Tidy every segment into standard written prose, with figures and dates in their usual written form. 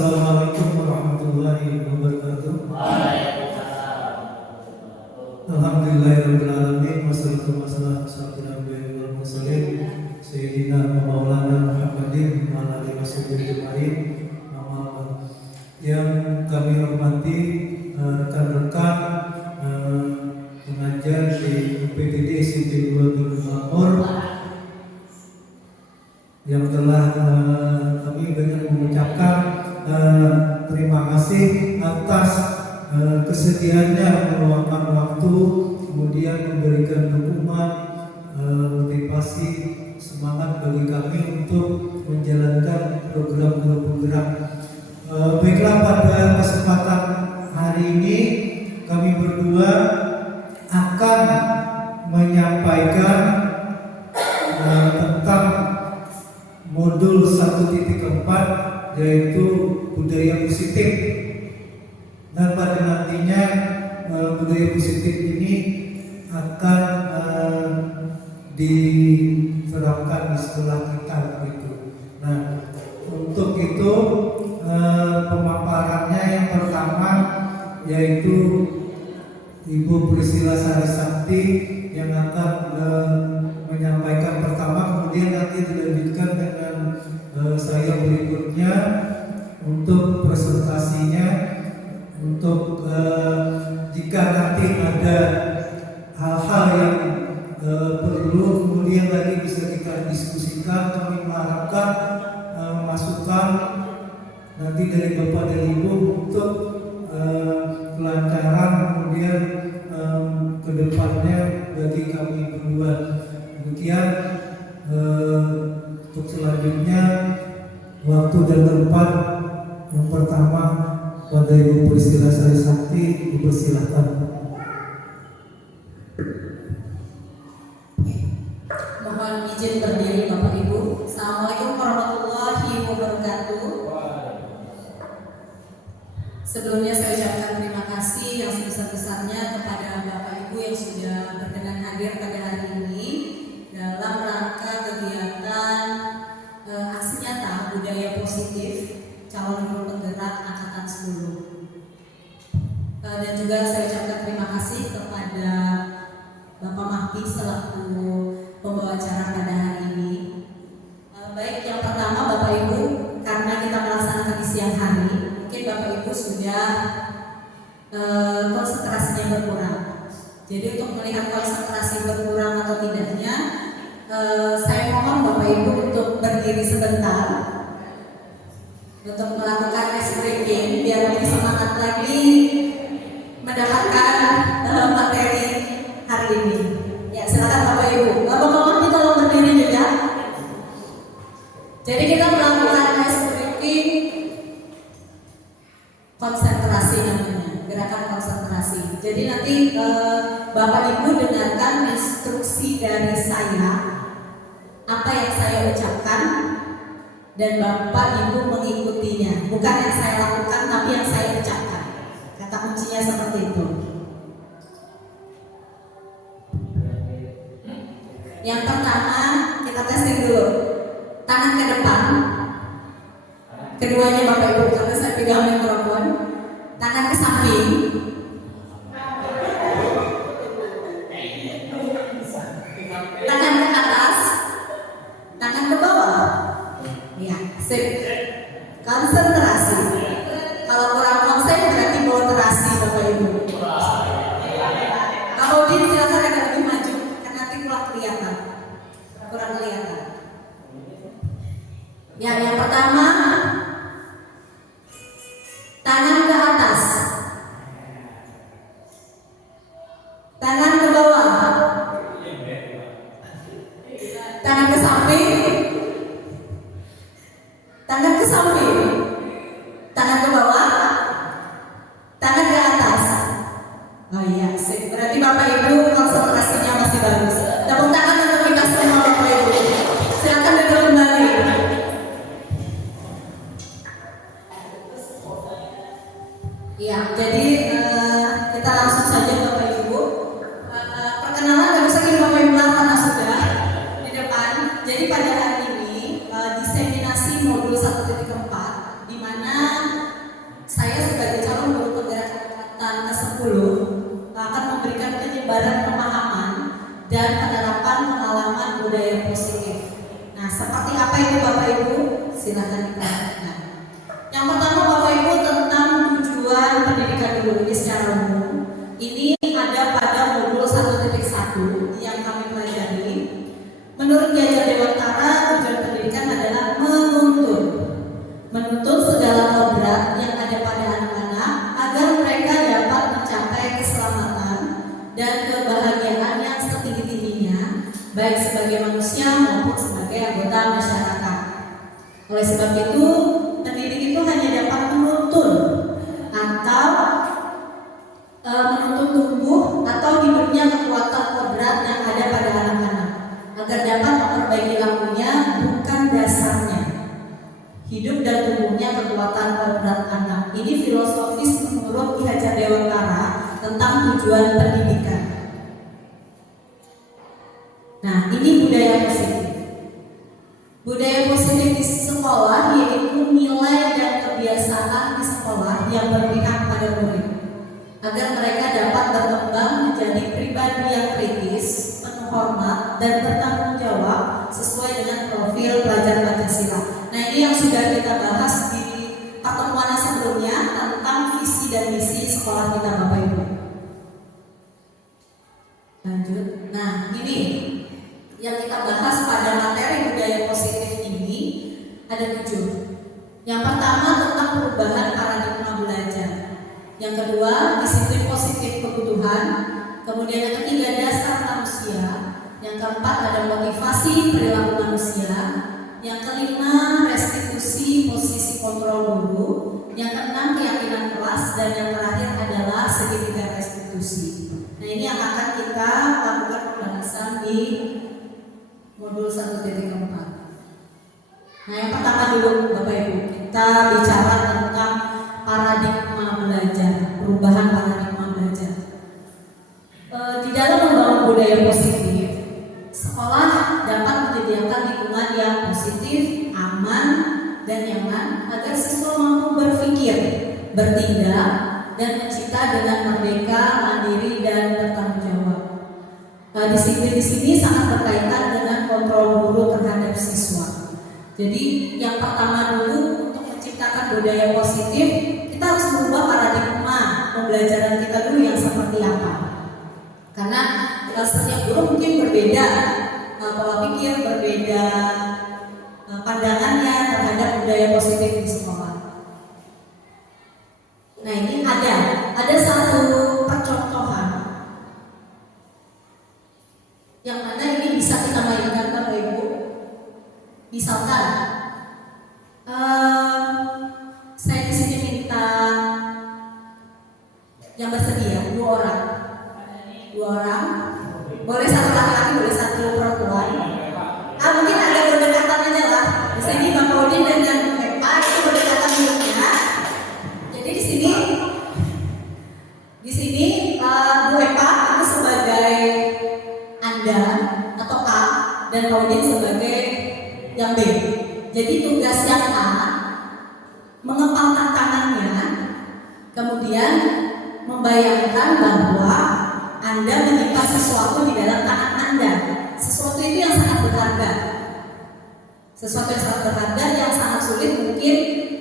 Assalamualaikum warahmatullahi wabarakatuh. Alhamdulillahirabbil alamin wassalatu wassalamu ala asyrofil mursalin sayyidina wa maulana Muhammadin wa ala alihi washabihi ajmain. Yang kami hormati rekan-rekan pengajar di UPTD SMP 2 Makmur yang telah kami banyak mengucapkan terima kasih atas kesediaannya meluangkan waktu, kemudian memberikan dukungan, motivasi, semangat bagi kami untuk menjalankan program-program. Baiklah, pada kesempatan hari ini kami berdua akan menyampaikan tentang modul 1.4 yaitu budaya positif, dan pada nantinya budaya positif ini akan diterapkan di sekolah kita begitu. Nah, untuk itu pemaparannya yang pertama yaitu Ibu Priscilla Sari Sakti yang akan menyampaikan pertama, kemudian nanti dilanjutkan dengan saya berikutnya untuk presentasinya. Untuk jika nanti ada hal-hal yang perlu kemudian tadi bisa kita diskusikan, kami mengharapkan masukan nanti dari Bapak dan Ibu untuk kelancaran kemudian kedepannya bagi kami berdua. Demikian untuk selanjutnya waktu dan tempat yang pertama pada Ibu Priscilla Sari Sakti, dipersilahkan. Mohon izin berdiri Bapak Ibu. Assalamualaikum warahmatullahi wabarakatuh. Sebelumnya saya ucapkan terima kasih yang sebesar-besarnya kepada Bapak Ibu yang sudah berkenan hadir pada hari ini dalam rangka kegiatan aksi nyata budaya positif calon guru penggerak angkatan 10. Dan juga saya ucapkan terima kasih kepada Bapak Mahdi selaku pembawa acara pada hari ini. Baik, yang pertama Bapak Ibu, karena kita melaksanakan di siang hari, mungkin Bapak Ibu sudah konsentrasinya berkurang. Jadi untuk melihat konsentrasi berkurang atau tidaknya, saya mohon Bapak Ibu untuk berdiri sebentar untuk melakukan ice breaking biar lebih semangat lagi mendapatkan materi hari ini. Ya, silakan Bapak Ibu. Bapak-bapak kita tolong berdiri juga. Jadi kita melakukan ice breaking konsentrasi namanya, gerakan konsentrasi. Jadi nanti Bapak Ibu dengarkan instruksi dari saya, apa yang saya ucapkan, dan Bapak Ibu mengikutinya. Bukan yang saya lakukan, tapi yang saya ucapkan. Kata kuncinya seperti itu. Yang pertama, kita testing dulu. Tangan ke depan. Keduanya Bapak Ibu, karena saya pegang mikrofon. Tangan ke samping. Tangan ke atas. Tangan ke bawah. Ya, sip. Konsentrasi. Kalau kurang konsen berarti moderasi Bapak Ibu. Kalau silakan agak lebih maju, karena nanti kurang kelihatan. Kurang kelihatan. Yang pertama, tangan ke atas. Tangan ke bawah. Tangan ke samping. Tangan ke samping, tangan ke bawah, tangan ke atas. Oh iya, sip. Berarti Bapak Ibu konsentrasinya masih bagus. Tepuk tangan untuk kita semua Bapak Ibu. Silakan duduk kembali. Iya, jadi kita langsung saja Bapak Ibu. Perkenalan nggak bisa kita Bapak Ibu karena sudah di depan. Jadi pada hari ini diseminasi modul 1.4 di mana budaya positif. Nah, seperti apa itu Bapak Ibu? Silakan dipraktekkan. Yang pertama Bapak Ibu tentang tujuan pendidikan dulu ini secara umum. Ini ada pada modul 1.1 yang kami pelajari. Menurut Ki Hajar Dewantara, tujuan pendidikan adalah menuntut segala kodrat yang ada pada anak-anak agar mereka dapat mencapai keselamatan dan kebahagiaan yang setinggi-tingginya, baik sebagai manusia maupun sebagai anggota masyarakat. Oleh sebab itu, pendidik itu hanya dapat menuntun atau menuntut tumbuh atau hidupnya kekuatan kodrat yang ada pada anak-anak agar dapat memperbaiki lakunya, bukan dasarnya. Hidup dan tumbuhnya kekuatan kodrat anak. Ini filosofis menurut Ki Hajar Dewantara tentang tujuan pendidikan. Nah, ini budaya positif. Budaya positif di sekolah yaitu nilai dan kebiasaan di sekolah yang berpihak pada murid, agar mereka dapat berkembang menjadi pribadi yang kritis, penuh hormat, dan bertanggung jawab sesuai dengan profil pelajar Pancasila. Nah, ini yang sudah kita bahas di pertemuan sebelumnya tentang visi dan misi sekolah kita Bapak Ibu. Lanjut. Nah, ini yang kita bahas pada materi budaya positif ini ada 7. Yang pertama tentang perubahan paradigma belajar. Yang kedua, disiplin positif kebutuhan. Kemudian yang ketiga, dasar manusia. Yang keempat, ada motivasi perilaku manusia. Yang kelima, restitusi posisi kontrol guru. Yang keenam, keyakinan kelas. Dan yang terakhir adalah segitiga restitusi. Nah, ini yang akan kita lakukan pembahasan di modul 1.4. Nah, yang pertama dulu Bapak Ibu, kita bicara tentang paradigma belajar, perubahan paradigma belajar. Di dalam membangun budaya positif, sekolah dapat menyediakan lingkungan yang positif, aman, dan nyaman agar siswa mampu berpikir, bertindak, dan mencipta dengan merdeka, mandiri, dan bertanggung jawab. Disiplin di sini sangat berkaitan dengan kontrol guru terhadap siswa. Jadi yang pertama dulu untuk menciptakan budaya positif, kita harus merubah paradigma pembelajaran kita dulu yang seperti apa. Karena setiap guru mungkin berbeda pola pikir, berbeda pandangannya terhadap budaya positif di sekolah. Nah, ini ada satu percontohan yang mana ini bisa kita mainkan Bapak Ibu. Misalkan saya di sini minta yang bersedia 2 orang. Boleh satu laki-laki, boleh satu perempuan. Mungkin ada berdekatan aja lah. Di sini Bang Rodin dengan Epa itu berdekatan dulunya. Jadi di sini Bu Epa itu sebagai Anda atau A dan Rodin sebagai yang B. Jadi tugas yang A mengepalkan tangannya, kemudian membayangkan bahwa Anda menyimpan sesuatu di dalam tangan Anda. Sesuatu itu yang sangat berharga. Sesuatu yang sangat berharga yang sangat sulit mungkin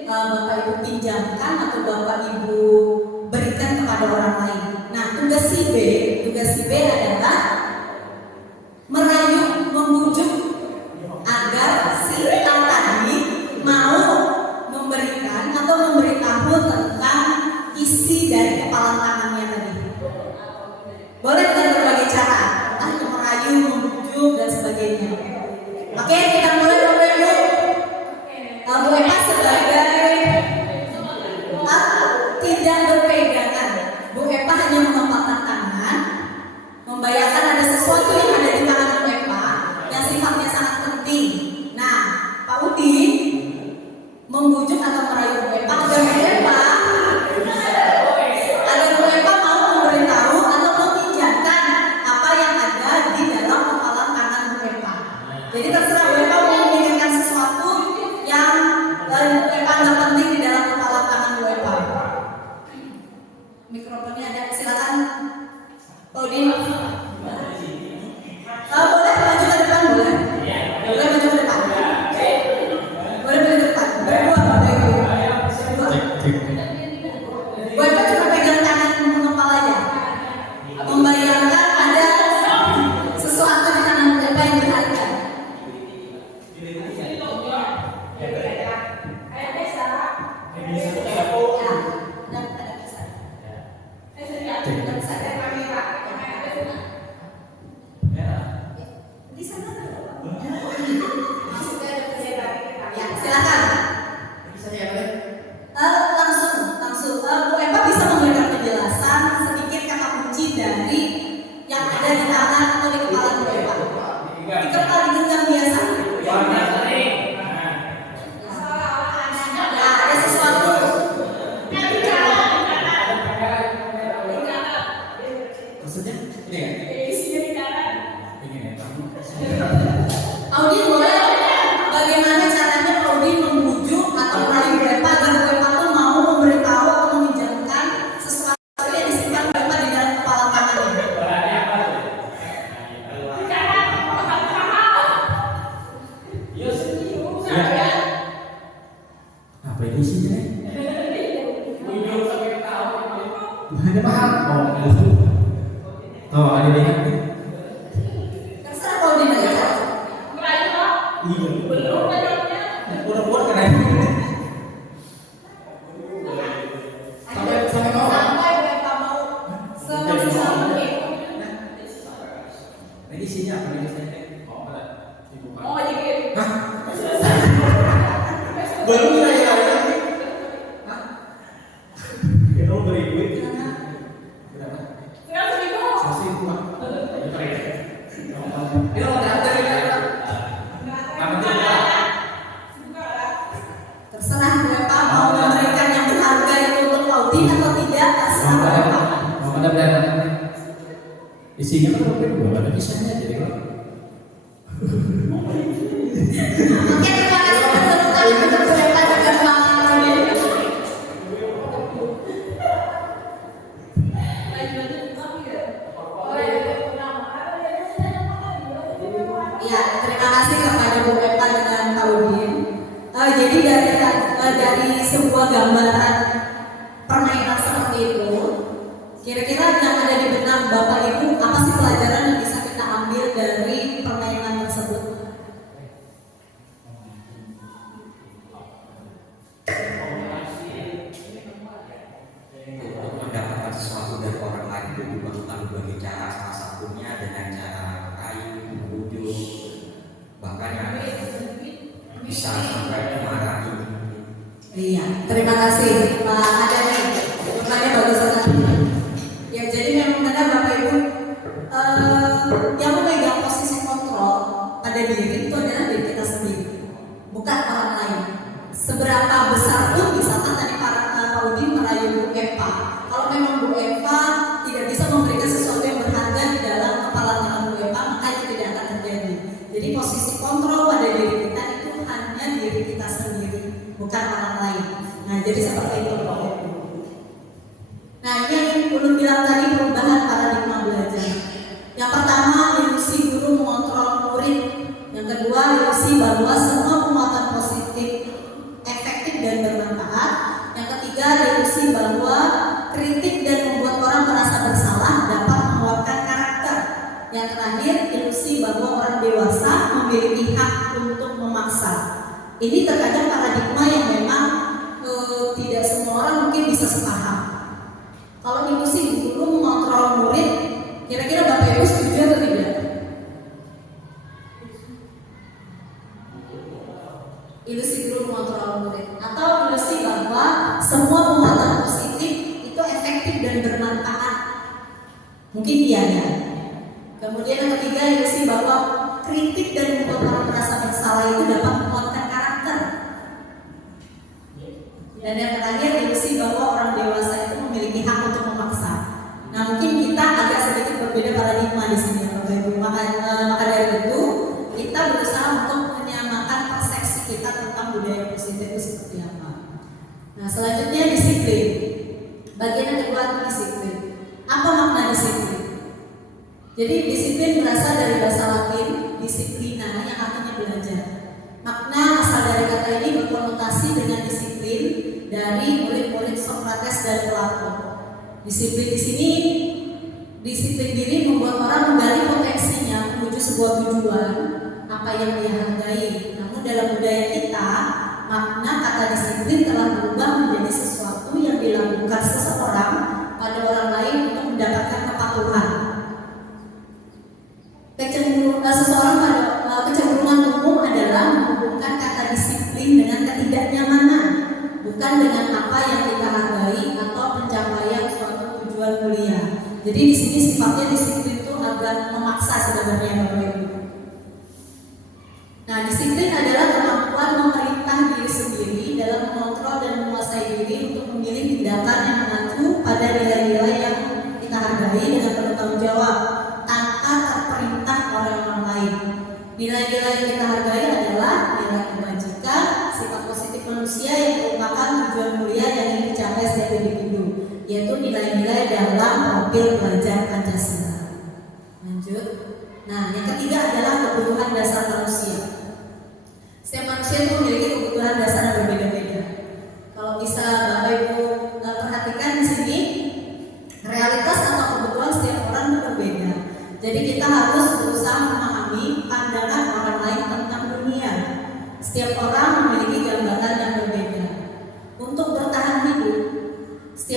Bapak Ibu pinjamkan atau Bapak Ibu berikan kepada orang lain. Nah, tugas si B adalah merayu, membujuk agar si A tadi mau memberikan atau memberitahu tentang isi dari kepala tangannya tadi. Boleh dengan berbagai cara, entah merayu, membujuk dan sebagainya. Oke, kita mulai Bapak Ibu. Bu Eva sebagai tidak berpegangan. Bu Eva hanya mengepalkan tangan, membayangkan ada sesuatu yang ada di tangan Bu Eva yang sifatnya sangat penting. Nah, Pak Udin membujuk atau merayu Bu Eva agar Bu Eva mau memberitahu atau meminjamkan apa yang ada di dalam kepala tangan Bu Eva. Jadi terserah Bu Eva mau memikirkan sesuatu yang Bu Eva anggap penting di dalam kepala tangan Bu Eva. Mikrofonnya ada, silakan Pak Udin. Hanya mahal. Oh, ada dia. Terserah kalau dia nggak tahu. Iya. Pura-pura keren. Sampai mau. Sampai mereka mau semaksimal mungkin. Ini isinya apa nih? Oh, jadi Hah? Belum ya. Hah? Ya lo beri duit. Berapa? sekarang seribu. Sasi Pak. Ini lo daftar ya. Apa tuh? Terserah mereka mau memberikan yang berharga itu untuk Audi atau tidak, terserah mereka. Mau pada berapa? Isinya kan belum ada kisahnya jadi kan. Oke, terima kasih teman-teman untuk mereka dengan pengalaman ini. Ya, terima kasih kepada Bu Epa dengan Pak Udin. Jadi dari sebuah gambaran permainan seperti itu, kira-kira yang ada di benak Bapak Ibu apa sih pelajaran yang bisa kita ambil dari permainan tersebut? Untuk mendapatkan sesuatu dari orang lain itu juga bukan berbagai cara, salah satunya dengan cara merayu, membujuk, bahkan yang bisa sampai memarahi. Iya, terima kasih Pak Adani. Pertanyaannya bagus sekali. Ya, jadi memang benar Bapak Ibu, yang memegang posisi kontrol pada diri itu adalah diri kita sendiri, bukan orang lain. Seberapa besar pun misalkan tadi Pak Udin merayu Bu Eva, kalau memang Bu Eva tidak bisa memberikan sesuatu yang berharga di dalam kepala tangan Bu Eva, maka itu tidak akan terjadi. Jadi posisi kontrol pada diri kita itu hanya diri kita sendiri, bukan orang lain. Nah, jadi seperti itu Bapak Ibu. Nah, ini yang perlu bilang tadi perubahan paradigma belajar. Yang pertama, ilusi guru mengontrol murid. Yang kedua, ilusi bahwa semua penguatan positif efektif dan bermanfaat. Yang ketiga, ilusi bahwa kritik dan membuat orang merasa bersalah dapat menguatkan karakter. Yang terakhir, ilusi bahwa orang dewasa memiliki hak untuk memaksa. Ini terkadang paradigma yang memang tidak semua orang mungkin bisa sepaham. Kalau ilusi guru mengontrol murid, kira-kira Bapak Ibu setuju atau tidak? Ilusi guru mengontrol murid, atau ilusi bahwa semua penguatan positif itu efektif dan bermanfaat? Mungkin iya ya. Kemudian yang ketiga, ilusi bahwa kritik dan membuat orang merasa bersalah itu dapat menguatkan karakter. Dan yang terakhir, ilusi bahwa orang dewasa itu memiliki hak untuk memaksa. Nah, mungkin kita agak sedikit berbeda paradigma di sini, Bapak Ibu. Maka dari itu, kita berusaha untuk menyamakan persepsi kita tentang budaya positif itu seperti apa. Nah, selanjutnya disiplin. Bagian yang kedua itu disiplin. Apa makna disiplin? Jadi disiplin berasal dari bahasa Latin disiplina yang artinya belajar. Makna asal dari kata ini berkonotasi dengan disiplin dari murid-murid Socrates dan Plato. Disiplin di sini, disiplin diri membuat orang menggali potensinya menuju sebuah tujuan apa yang dia hargai. Namun dalam budaya kita, makna kata disiplin telah berubah menjadi sesuatu yang dilakukan seseorang pada orang lain untuk mendapatkan kepatuhan. Kecenderungan umum adalah menghubungkan kata disiplin dengan ketidaknyamanan, bukan dengan apa yang kita hargai atau pencapaian suatu tujuan mulia. Jadi di sini sifatnya disiplin itu agak memaksa sebenarnya Bapak Ibu. Nah, disiplin adalah kemampuan memerintah diri sendiri dalam mengontrol dan menguasai diri untuk memilih tindakan yang mengacu pada nilai-nilai yang kita hargai dengan penuh tanggung jawab tanpa terperintah oleh orang lain. Nilai-nilai yang kita hargai adalah nilai kebajikan, sifat positif manusia yang merupakan tujuan mulia yang ingin dicapai setiap individu, yaitu nilai-nilai dalam profil pelajar Pancasila. Lanjut. Nah, yang ketiga adalah kebutuhan dasar manusia. Setiap manusia itu memiliki kebutuhan dasar yang berbeda-beda. Kalau bisa Bapak Ibu perhatikan di sini,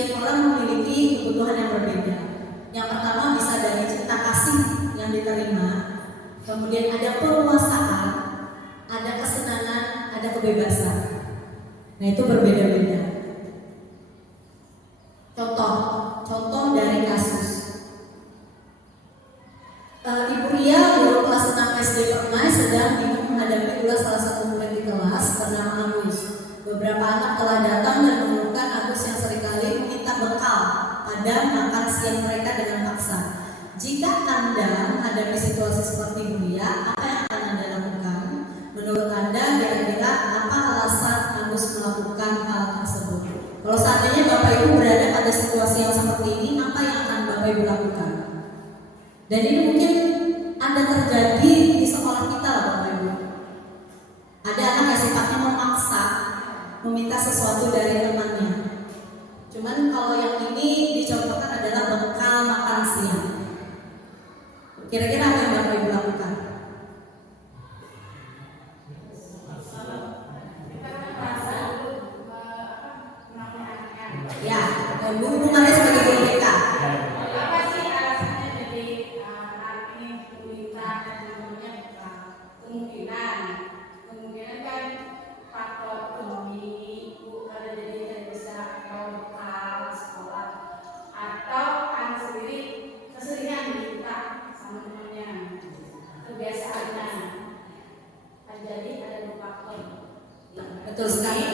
setiap orang memiliki kebutuhan yang berbeda. Yang pertama bisa dari cinta kasih yang diterima, kemudian ada penguasaan, ada kesenangan, ada kebebasan. Nah itu berbeda-beda. Contoh dari kasus. Ibu Ria, guru kelas 6 SD Permai, sedang bingung menghadapi ulas salah satu murid di kelas bernama Agus. Beberapa anak telah datang dan mengeluhkan Agus yang seringkali meminta bekal pada makan siang mereka dengan paksa. Jika Anda menghadapi situasi seperti Bu Ria, apa yang akan Anda lakukan? Menurut Anda, kira-kira apa alasan Agus melakukan hal tersebut? Kalau seandainya Bapak Ibu berada pada situasi yang seperti ini, apa yang akan Bapak Ibu lakukan? Dan ini mungkin ada terjadi di sekolah kita, Bapak Ibu. Ada anak yang sifatnya memaksa, meminta sesuatu dari temannya. Cuman kalau yang ini dicontohkan adalah bekal makan siang. Kira-kira apa yang Bapak Ibu lakukan? Ya, Bu Maria sebagai guru BK. Apa sih alasannya jadi anak ini meminta dan namanya bukan kemungkinan kan faktor ekonomi ibu ada jadi tidak bisa bawa bekal di sekolah atau anak sendiri keseringan diminta sama temannya kebiasaannya jadi ada dua faktor. Betul sekali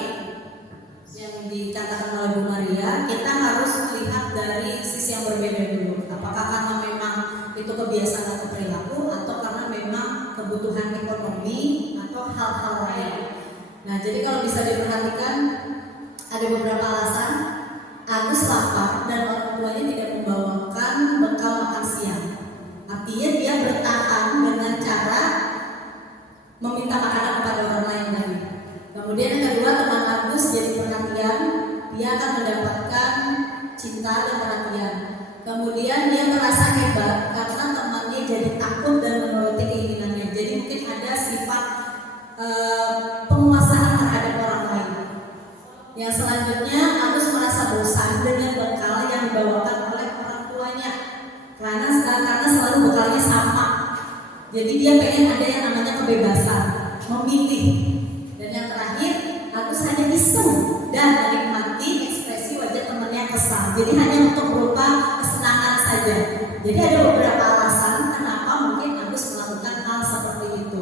yang dikatakan oleh Bu Maria. Kita harus melihat dari sisi yang berbeda dulu. Apakah karena memang itu kebiasaan atau perilaku, atau karena memang kebutuhan ekonomi atau hal-hal lain. Nah, jadi kalau bisa diperhatikan ada beberapa alasan. Agus lapar dan orang tuanya tidak membawakan bekal makan siang. Artinya dia bertahan dengan cara meminta makanan kepada orang lain tadi. Kemudian yang kedua, teman Agus jadi perhatian, dia akan mendapatkan cinta dan perhatian. Kemudian dia merasa hebat karena temannya jadi takut dan menuruti keinginannya. Jadi mungkin ada sifat penguasaan terhadap orang lain. Yang selanjutnya, Agus merasa bosan dengan bekal yang dibawakan oleh orang tuanya karena selalu bekalnya sama. Jadi dia pengen ada yang namanya kebebasan, memilih. Dan yang terakhir, Agus hanya iseng dan menikmati ekspresi wajah temannya kesal. Jadi hanya untuk berupa kesenangan saja. Jadi ada beberapa alasan kenapa mungkin Agus melakukan hal seperti itu.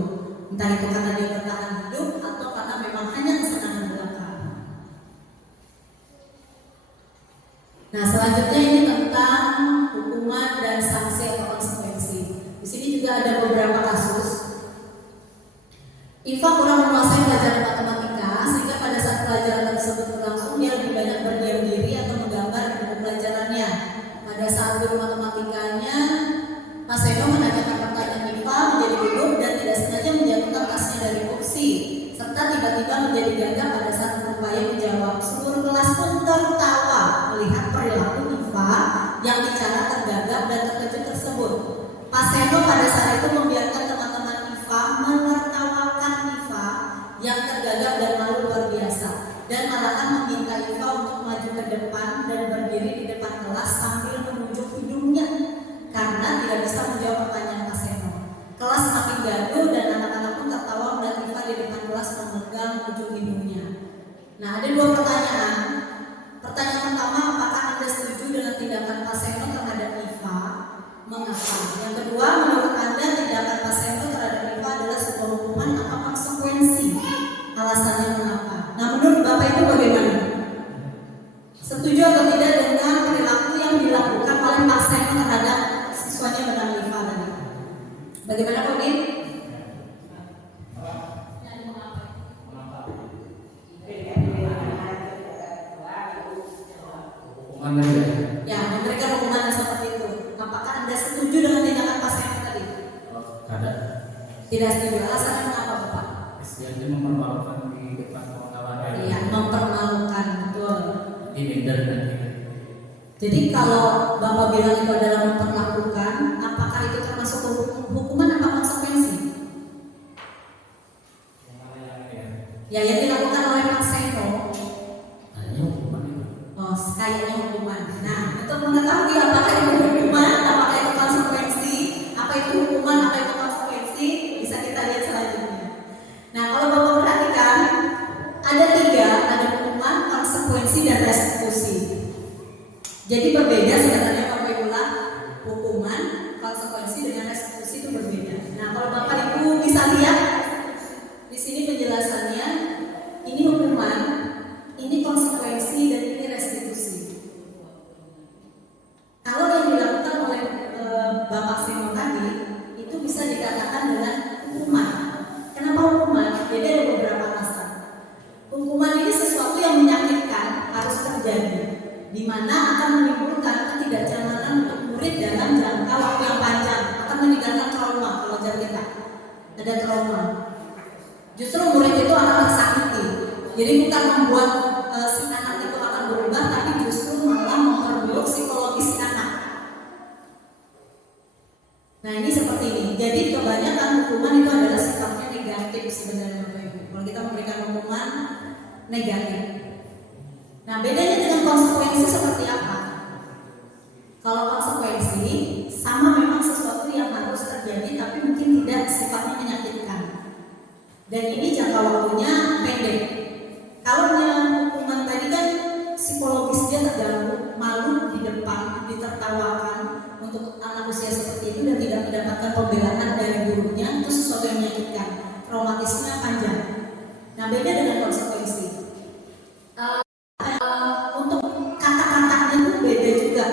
Entah itu karena dia bertahan hidup atau karena memang hanya kesenangan belaka. Nah, selanjutnya ini tentang hukuman dan sanksi atau konsekuensi. Di sini juga ada beberapa kasus. Iva kurang menguasai pelajaran matematika sehingga pada saat pelajaran tersebut berlangsung dia lebih banyak berdiam diri atau menggambar di buku pelajarannya. Pada saat guru matematikanya, Mas Eno menanyakan pertanyaan Iva menjadi gugup dan tidak sengaja menjatuhkan tasnya dari kursi, serta tiba-tiba menjadi gagap pada saat berupaya menjawab. Seluruh kelas pun tertawa melihat perilaku Iva yang bicara tergagap dan terkejut tersebut. Mas Eno pada saat itu membiarkan teman-teman Iva menertawakan Iva yang tergagap dan malu luar biasa, dan malahan meminta Iva untuk maju ke depan dan berdiri di depan kelas sambil menunjuk hidungnya karena tidak bisa menjawab pertanyaan Mas Eno. Kelas makin gaduh dan anak-anak pun tertawa melihat Iva di depan kelas memegang ujung hidungnya. Nah, ada dua pertanyaan. Pertanyaan pertama, apakah Anda setuju dengan tindakan Pak Seno terhadap Iva? Mengapa? Yang kedua, menurut Anda tindakan Pak Seno terhadap Iva adalah sebuah hukuman atau konsekuensi? Alasannya mengapa? Nah, menurut Bapak Ibu bagaimana? Setuju atau tidak dengan perilaku yang dilakukan oleh Pak Seno terhadap siswanya bernama Iva tadi? Bagaimana Pak Din? Ya, memberikan hukuman seperti itu. Apakah Anda setuju dengan tindakan Pak Seno tadi? Ada. Tidak setuju. Alasannya mengapa Bapak? Istilahnya mempermalukan di depan kawan-kawan. Iya, mempermalukan, betul. Ini minder dan Jadi kalau Bapak bilang itu adalah memperlakukan, apakah itu termasuk hukuman atau konsekuensi? Ya, yang dilakukan oleh Pak Seno. hanya hukuman itu. Oh, sekali kayaknya hukuman. Nah, untuk mengetahui apakah itu hukuman, apakah itu konsekuensi, apa itu hukuman, apa itu konsekuensi, bisa kita lihat selanjutnya. Nah, kalau Bapak perhatikan, ada 3, ada hukuman, konsekuensi, dan restitusi. Jadi berbeda sebenarnya Bapak Ibu, hukuman, konsekuensi dengan restitusi itu berbeda. Nah, kalau Bapak Ibu bisa lihat di sini penjelasannya, ini hukuman, ini konsekuensi, dan ini restitusi. Kalau yang dilakukan oleh Bapak Simon tadi itu bisa dikatakan dengan hukuman. Kenapa hukuman? Jadi ada beberapa alasan. Hukuman ini sesuatu yang menyakitkan harus terjadi, di mana akan menimbulkan ketidaknyamanan untuk murid dalam jangka waktu yang panjang, akan meninggalkan trauma. Kalau ajar kita ada trauma, justru murid itu akan tersakiti. Jadi bukan membuat si anak itu akan berubah, tapi justru malah memperburuk psikologis si anak. Nah, ini seperti ini. Jadi kebanyakan hukuman itu adalah sifatnya negatif sebenarnya Bapak Ibu. Kalau kita memberikan hukuman negatif. Nah, bedanya dengan konsekuensi seperti apa? Kalau konsekuensi sama, memang sesuatu yang harus terjadi tapi mungkin tidak sifatnya menyakitkan. Dan ini jangka waktunya pendek. Kalau yang hukuman tadi kan psikologis dia terganggu, malu di depan, ditertawakan untuk anak usia seperti itu dan tidak mendapatkan pembelaan dari gurunya, itu sesuatu yang menyakitkan, traumatisnya panjang. Nah, beda dengan konsekuensi. Untuk kata-katanya itu beda juga.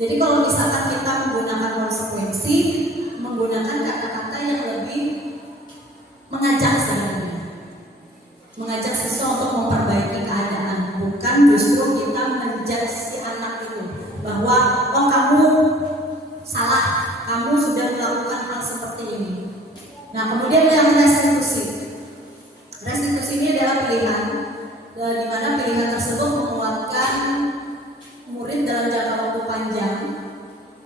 Jadi kalau misalkan kita menggunakan konsekuensi, menggunakan kata-kata yang lebih mengajak sebenarnya, mengajak siswa untuk memperbaiki keadaan, bukan justru kita menjudge si anak itu bahwa oh kamu salah, kamu sudah melakukan hal seperti ini. Nah, kemudian yang restitusi. Restitusi ini adalah pilihan, di mana pilihan tersebut menguatkan murid dalam jangka waktu panjang.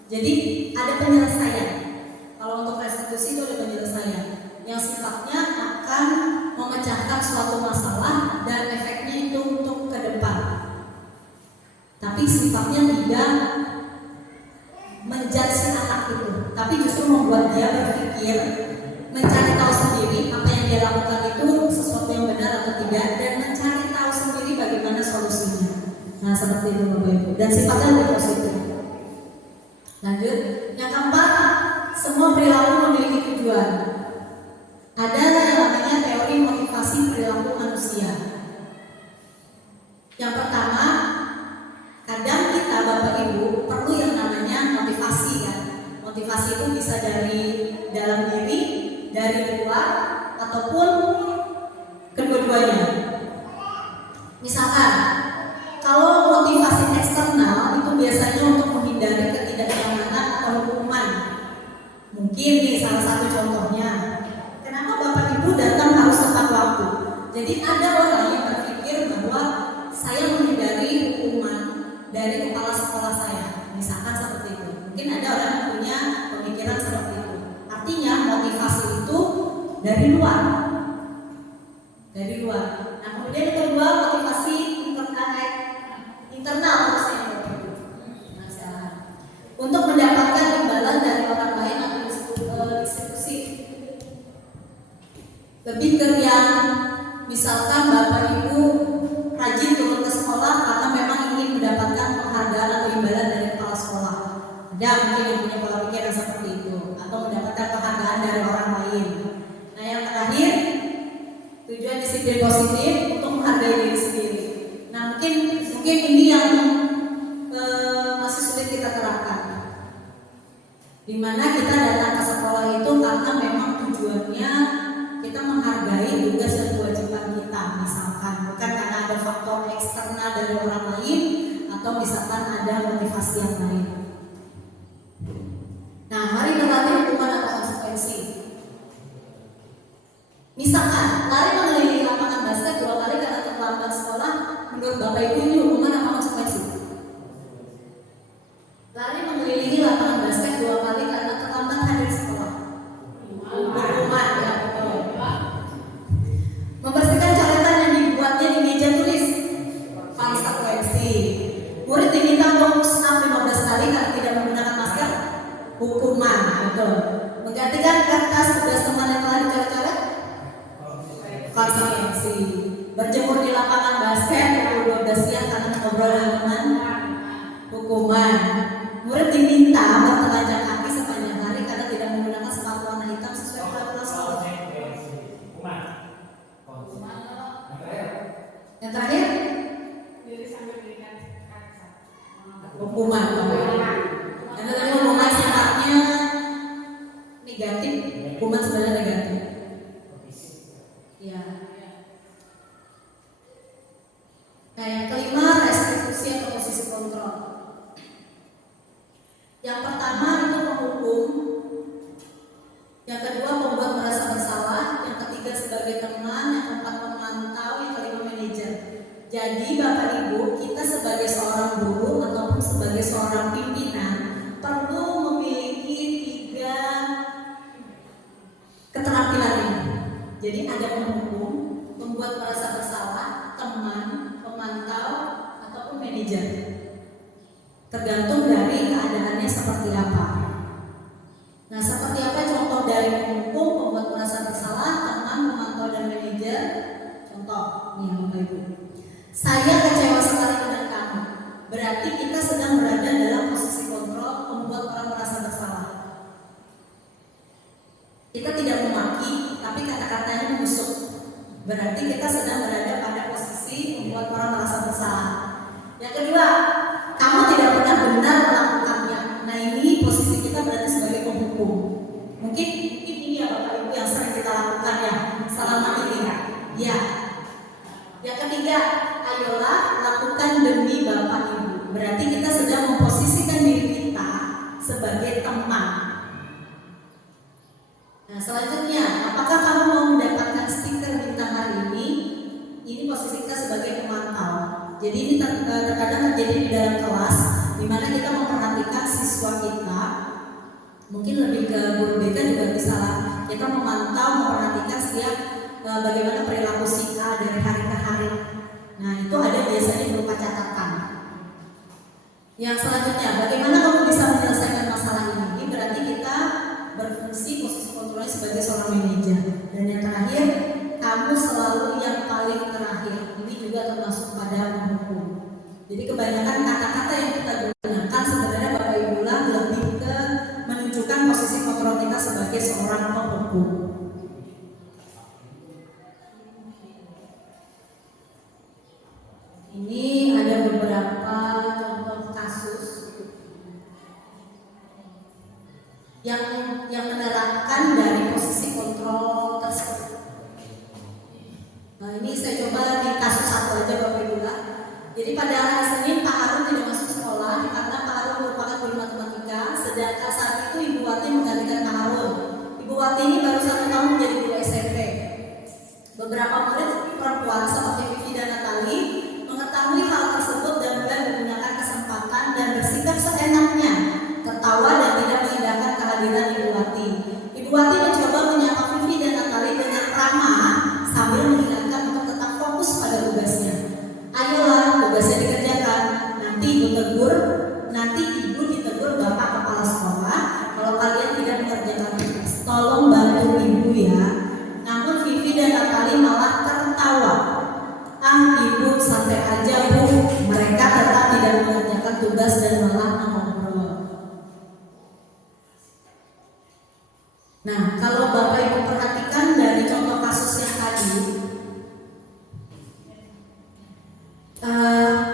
Jadi ada penyelesaian. Kalau untuk restitusi itu ada penyelesaian yang sifatnya akan memecahkan suatu masalah dan efeknya itu untuk ke depan. Tapi sifatnya tidak menjudge anak itu, tapi justru membuat dia berpikir, mencari tahu sendiri apa yang dia lakukan itu sesuatu yang benar atau tidak, dan mencari tahu sendiri bagaimana solusinya. Nah, seperti itu Bapak Ibu. Dan sifatnya lebih positif. Lanjut, yang keempat, semua perilaku memiliki tujuan. Ada yang namanya teori motivasi perilaku manusia. Yang pertama, kadang kita Bapak Ibu perlu yang namanya motivasi kan. Motivasi itu bisa dari dalam diri, dari luar, ataupun kedua-duanya. Misalkan, kalau motivasi eksternal itu biasanya untuk menghindari ketidaknyamanan atau hukuman. Mungkin nih salah satu contohnya, kenapa Bapak Ibu datang harus tepat waktu? Jadi ada orang yang berpikir bahwa saya menghindari hukuman dari kepala sekolah saya, misalkan seperti itu. Mungkin ada orang yang punya pemikiran seperti itu. Artinya motivasi itu dari luar. Dari luar. Nah, kemudian yang kedua, motivasi internal untuk mendapatkan imbalan dari orang lain atau institusi. Lebih ke yang misalkan Bapak Ibu rajin turun ke sekolah karena memang ingin mendapatkan penghargaan atau imbalan dari kepala sekolah. Ada mungkin yang punya pola pikir yang seperti itu, atau mendapatkan penghargaan dari orang lain. Nah, yang terakhir, tujuan disiplin positif untuk menghargai diri sendiri. Nah, mungkin ini yang masih sulit kita terapkan. Dimana kita datang ke sekolah itu karena memang tujuannya kita menghargai tugas dan kewajiban kita, misalkan bukan karena ada faktor eksternal dari orang lain atau misalkan ada motivasi yang lain. Nah, mari berlatih hukuman atau konsekuensi. Misalkan lari mengelilingi lapangan basket 2 kali karena terlambat sekolah, menurut Bapak Ibu ini hukuman atau konsekuensi? Lari mengelilingi lapangan basket 2 kali karena terlambat hadir sekolah. Hukuman ya, betul. Membersihkan coretan yang dibuatnya di meja tulis, konsekuensi. hari karena tidak menggunakan masker, hukuman. Betul. Menggantikan kertas tugas teman yang telah dicoret-coret, konsekuensi. Berjemur di lapangan basket pukul 12 siang karena ngobrol dengan teman, hukuman. Murid diminta bertelanjang kaki sepanjang hari karena tidak menggunakan sepatu warna hitam sesuai peraturan sekolah. Yang terakhir, Diri sambil berikan kaca. hukuman. Karena tadi hukuman sifatnya negatif, hukuman sebenarnya negatif. Ya. Nah, yang kelima, restitusi atau posisi kontrol. Yang pertama itu menghukum, yang kedua membuat merasa bersalah, yang ketiga sebagai teman, yang keempat memantau, yang kelima manajer. Jadi Bapak Ibu, kita sebagai seorang guru ataupun sebagai seorang pimpinan perlu memiliki 3 keterampilan ini. Jadi ada menghukum, membuat merasa bersalah, teman, pemantau, ataupun manajer. Tergantung dari keadaannya seperti apa. Nah, seperti apa contoh dari menghukum, membuat merasa bersalah, teman, pemantau, dan manajer? Contoh, nih Bapak Ibu. Saya kecewa sekali dengan kamu. Berarti kita sedang berada dalam posisi kontrol, membuat orang merasa bersalah. Kita tidak memaki, tapi kata-katanya menusuk. Berarti kita sedang berada pada posisi membuat orang merasa bersalah. Yang kedua, kamu tidak pernah benar melakukannya. Nah, ini posisi kita berarti sebagai penghukum. Mungkin ini ya Bapak Ibu yang sering kita lakukan ya selama ini. Ya. Yang ketiga, ayolah lakukan demi Bapak Ibu. Berarti kita sedang memposisikan diri kita sebagai teman. Nah, selanjutnya, apakah kamu mau mendapatkan stiker bintang hari ini? Ini posisi kita sebagai pemantau. Jadi ini terkadang terjadi di dalam kelas, di mana kita memperhatikan siswa kita. Mungkin lebih ke guru BK juga bisa lah. Kita memantau, memperhatikan setiap bagaimana perilaku si A dari hari ke hari. Nah, itu ada biasanya berupa catatan. Yang selanjutnya, bagaimana kamu bisa menyelesaikan masalah ini? Ini berarti kita berfungsi posisi kontrolnya sebagai seorang manajer. Dan yang terakhir, kamu selalu yang paling terakhir. Ini juga termasuk pada menghukum. Jadi kebanyakan kata-kata yang kita gunakan sebenarnya Bapak Ibu lebih ke menunjukkan posisi kontrol kita sebagai seorang penghukum. Ini ada beberapa contoh kasus yang menerapkan dari posisi kontrol tersebut. Nah, ini saya coba di kasus satu aja Bapak Ibu. Jadi pada hari Senin Pak Harun tidak masuk sekolah karena Pak Harun merupakan guru matematika. Sedangkan saat itu Ibu Wati menggantikan Pak Harun. Ibu Wati ini baru 1 tahun menjadi guru SMP. Beberapa murid perempuan seperti Vivi dan Natali mengetahui hal tersebut dan mulai menggunakan kesempatan dan bersikap seenaknya, tertawa dan tidak mengindahkan kehadiran Ibu Wati. Ibu Wati mencoba menyapa Vivi dan Natali dengan ramah sambil mengingatkan untuk tetap fokus pada tugasnya. Ayolah, tugasnya dikerjakan. Nanti ibu ditegur Bapak Kepala Sekolah kalau kalian tidak mengerjakan tugas. Tolong bantu ibu ya. Namun Vivi dan Natali malah tertawa. Ibu santai aja Bu. Mereka tetap tidak mengerjakan tugas dan malah mengobrol. Nah, kalau Bapak Ibu perhatikan dari contoh kasus yang tadi,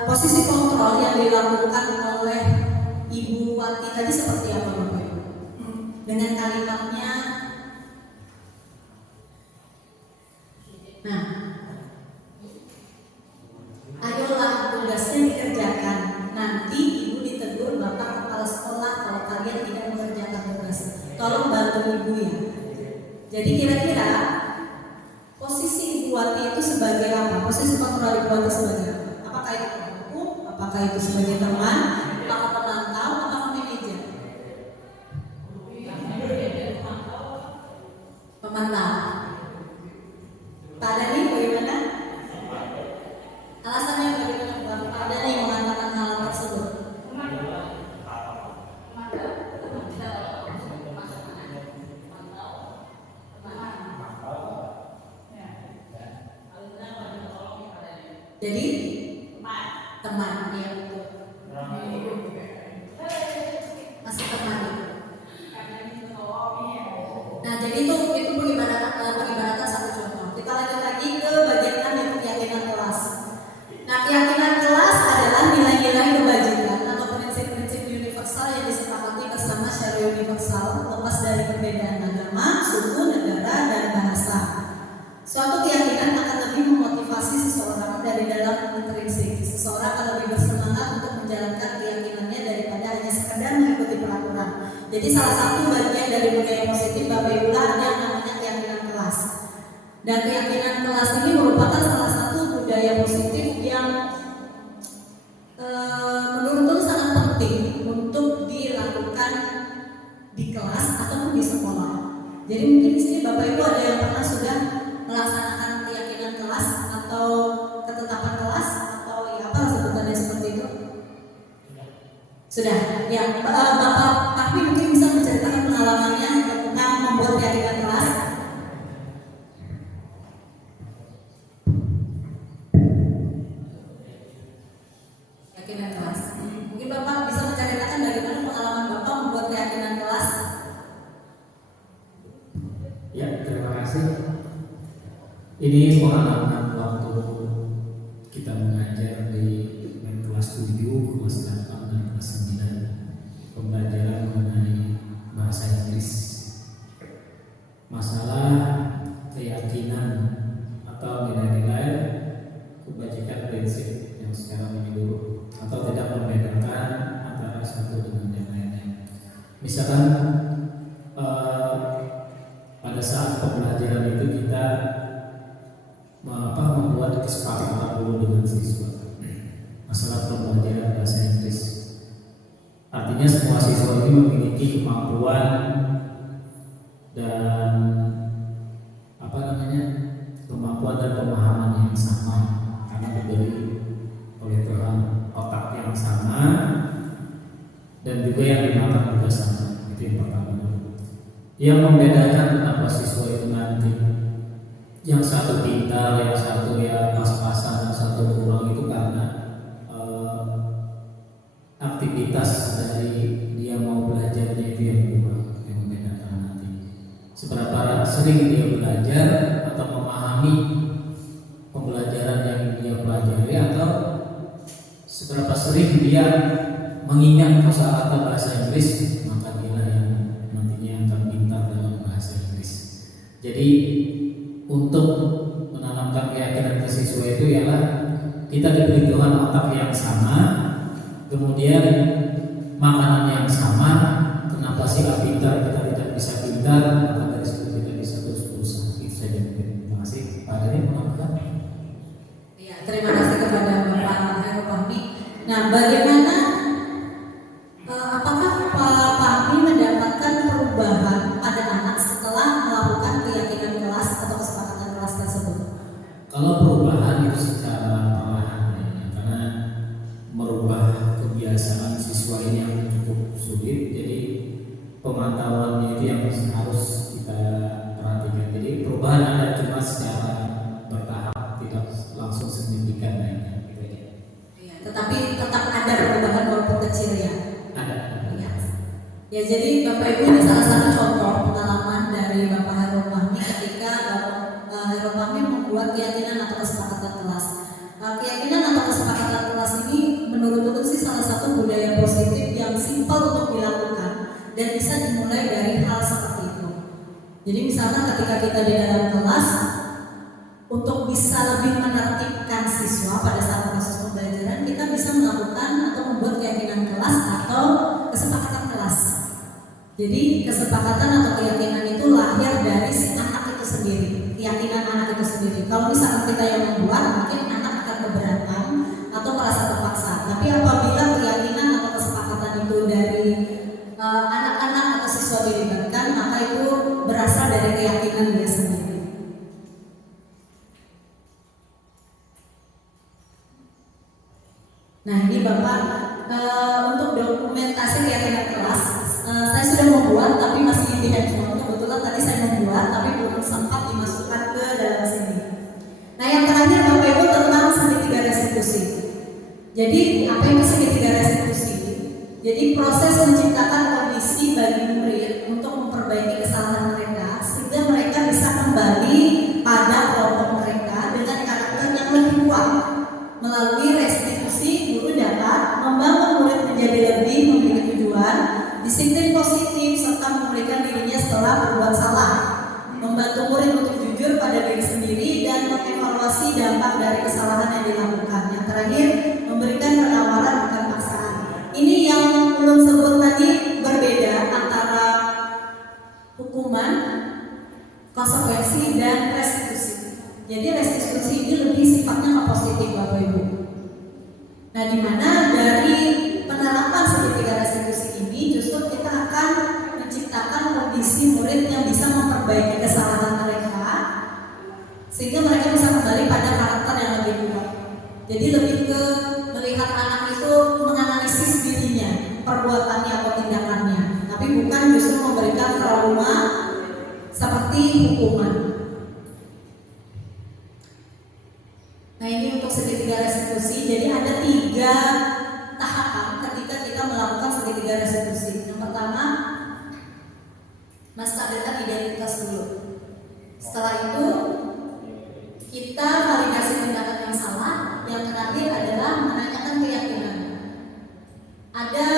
posisi kontrol yang dilakukan oleh Ibu Wati tadi seperti apa Bapak Ibu? Dengan kalimatnya, nah, ayolah tugasnya dikerjakan. Nanti ibu ditegur Bapak Kepala Sekolah kalau kalian tidak mengerjakan tugas. Tolong bantu ibu ya. Jadi kira-kira posisi Ibu Wati itu sebagai apa? Posisi kontrol Ibu Wati sebagai apa? Apakah itu penghukum? Apakah itu sebagai teman? Apakah pemantau? Apakah manajer? Pemantau. Pak Dani bagaimana? Alasannya bagaimana Pak Dani mengatakan hal tersebut? Masih kembali. Nah, jadi itu pengibaratan satu contoh. Kita lanjut lagi ke bagian 6 yaitu keyakinan kelas. Nah, keyakinan kelas adalah nilai-nilai kebajikan atau prinsip-prinsip universal yang disepakati bersama secara universal, lepas dari perbedaan agama, suku, negara, dan bahasa. Suatu keyakinan akan lebih memotivasi seseorang dari dalam intrinsik. Seseorang akan lebih bersemangat untuk menjalankan keyakinannya daripada hanya sekedar mengikuti peraturan. Jadi salah satu bagian dari budaya positif Bapak Ibu ada yang namanya keyakinan kelas. Dan keyakinan kelas ini merupakan salah satu budaya positif yang menurutku sangat penting untuk dilakukan di kelas ataupun di sekolah. Jadi mungkin di sini Bapak Ibu ada yang pernah sudah melaksanakan keyakinan kelas atau ketetapan kelas atau ya apa sebutannya seperti itu? Sudah. Ya, Bapak Fahmi mungkin bisa menceritakan pengalamannya tentang membuat keyakinan kelas. Keyakinan kelas. Mungkin Bapak bisa menceritakan bagaimana pengalaman Bapak membuat keyakinan kelas. Ya, terima kasih. Ini pengalaman waktu kita mengajar di kelas 7, kelas 8, dan kelas 9 pembelajaran mengenai bahasa Inggris. Masalah keyakinan atau nilai-nilai kebajikan prinsip yang secara menyeluruh atau tidak membedakan antara satu dengan yang lainnya. Misalkan pada saat pembelajaran itu kita membuat kesepakatan dulu dengan siswa masalah pembelajaran bahasa Inggris. Artinya semua siswa ini memiliki kemampuan dan kemampuan dan pemahaman yang sama karena diberi oleh Tuhan otak yang sama dan juga yang dimakan juga sama. Itu yang pertama. Yang membedakan kenapa siswa itu nanti yang satu pintar, yang satu ya pas-pasan, yang satu kurang itu karena aktivitas dari dia mau belajarnya itu yang kurang, yang membedakan nanti. Seberapa sering dia belajar atau memahami pembelajaran yang dia pelajari, atau seberapa sering dia mengingat kosakata bahasa Inggris, maka dia yang nantinya akan pintar dalam bahasa Inggris. Jadi untuk menanamkan keyakinan ke siswa itu ialah kita diberi Tuhan otak yang sama, kemudian makanan yang sama. Kenapa sih pintar kita tidak bisa pintar? Maka dari situ kita bisa terus berusaha. Itu saja. Terima kasih. Pak Dari menambahkan. Ya, terima kasih kepada Bapak Heru Fahmi. Nah, bagaimana apakah Pak Fahmi mendapatkan perubahan pada anak setelah melakukan keyakinan kelas atau kesepakatan kelas tersebut? Kalau perubahan itu secara perlahan ya, karena merubah kebiasaan siswa ini yang cukup sulit, jadi pemantauannya itu yang harus kita perhatikan. Jadi perubahan ada cuma secara bertahap, tidak langsung signifikan naiknya. Ya, tetapi tetap ada perubahan walaupun kecil ya. Ada. Ya, jadi Bapak Ibu ini salah satu contoh pengalaman dari Bapak Heru Fahmi ketika Heru Fahmi membuat keyakinan atau kesepakatan kelas. Keyakinan atau kesepakatan kelas ini menurutku sih salah satu budaya positif yang simpel untuk dilakukan dan bisa dimulai dari hal seperti itu. Jadi misalnya ketika kita di dalam kelas, untuk bisa lebih menertibkan siswa pada saat proses pembelajaran, kita bisa melakukan atau membuat keyakinan kelas atau kesepakatan kelas. Jadi kesepakatan atau keyakinan itu lahir dari si anak itu sendiri, keyakinan anak itu sendiri. Kalau misalnya kita yang membuat, mungkin anak akan keberatan atau merasa terpaksa. Tapi apabila keyakinan atau kesepakatan itu dari anak-anak atau siswa dilibatkan, maka itu berasal dari keyakinan dia sendiri. Nah, ini Bapak untuk dokumentasi keyakinan kelas saya sudah membuat tapi masih di handphone. Kebetulan tadi saya membuat tapi belum sempat dimasukkan ke dalam sini. Nah, yang terakhir Bapak Ibu tentang seni 3 resiko. Jadi proses menciptakan kondisi bagi murid untuk memperbaiki kesalahan mereka sehingga mereka bisa kembali pada kelompok mereka dengan karakter yang lebih kuat. Melalui restitusi, guru dapat membangun murid menjadi lebih memiliki tujuan, disiplin positif, serta memulihkan dirinya setelah berbuat salah. Membantu murid untuk jujur pada diri sendiri dan mengevaluasi dampak dari kesalahan yang dilakukan. Yang terakhir, memberikan penawaran bukan paksaan. Ini yang belum sebut tadi berbeda antara hukuman, konsekuensi, dan restitusi. Jadi restitusi ini lebih sifatnya positif, Bapak Ibu. Nah, di mana dari penerapan segitiga restitusi ini justru kita akan menciptakan kondisi murid yang bisa memperbaiki kesalahan mereka sehingga mereka bisa kembali pada karakter yang lebih kuat. Jadi lebih ke melihat anak itu menganalisis dirinya, perbuatannya atau tindakannya, tapi bukan justru memberikan trauma seperti hukuman. Nah, ini untuk segitiga restitusi. Jadi ada 3 tahapan ketika kita melakukan segitiga restitusi. Yang pertama, menstabilkan identitas dulu. Setelah itu kita validasi tindakan yang salah. Yang terakhir adalah menanyakan keyakinan. Ada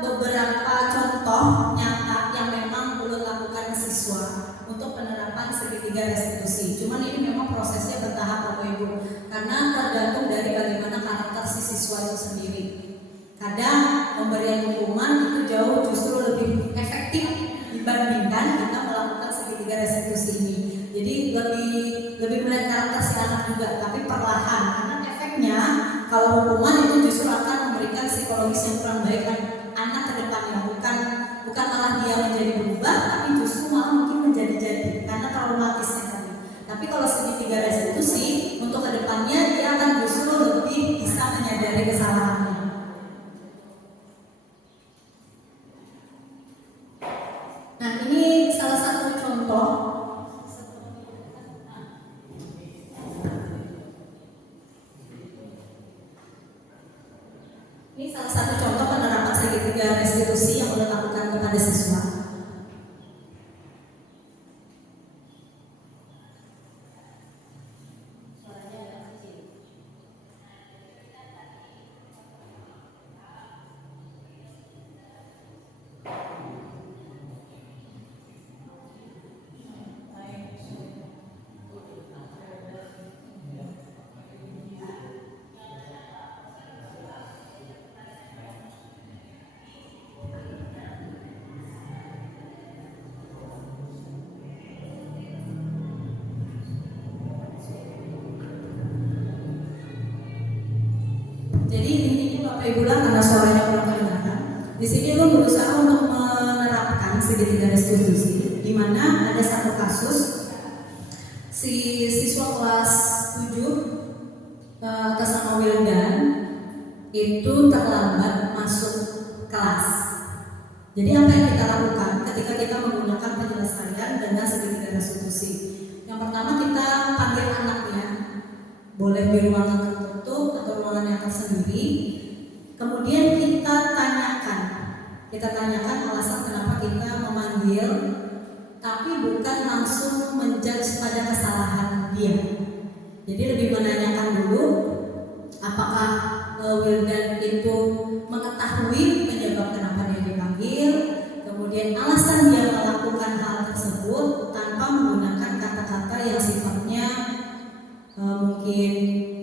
beberapa contoh nyata yang memang belum lakukan siswa untuk penerapan segitiga restitusi. Cuman ini memang prosesnya bertahap, Bapak Ibu, karena tergantung dari bagaimana karakter si siswa itu sendiri. Kadang pemberian hukuman itu jauh justru lebih efektif dibandingkan kita melakukan segitiga restitusi ini. Jadi lebih melihat karakter si anak juga, tapi perlahan, karena efeknya kalau hukuman itu justru akan memberikan psikologis yang kurang baik anak ke depannya, bukan malah dia menjadi berubah, tapi justru malah mungkin menjadi karena traumatisnya tadi. Tapi kalau segitiga restitusi untuk ke depannya dia akan justru lebih bisa menyadari kesalahannya. Nah, ini salah satu contoh. Ini salah satu contoh penerapan segitiga restitusi yang boleh lakukan kepada siswa. Jadi intinya Bapak Ibu karena suaranya kurang kedengaran. Di sini lu berusaha untuk menerapkan segitiga restitusi, di mana ada satu kasus si siswa kelas 7 atas nama Wildan itu terlambat masuk kelas. Jadi apa yang kita lakukan ketika kita menggunakan penyelesaian dengan segitiga restitusi? Yang pertama kita panggil anaknya, boleh di ruangan tertutup atau ruangan yang tersendiri. Kemudian kita tanyakan alasan kenapa kita memanggil, tapi bukan langsung menjudge pada kesalahan dia. Jadi lebih menanyakan dulu apakah Wildan itu mengetahui penyebab kenapa dia dipanggil, kemudian alasan dia melakukan hal tersebut tanpa menggunakan kata-kata yang sifatnya mungkin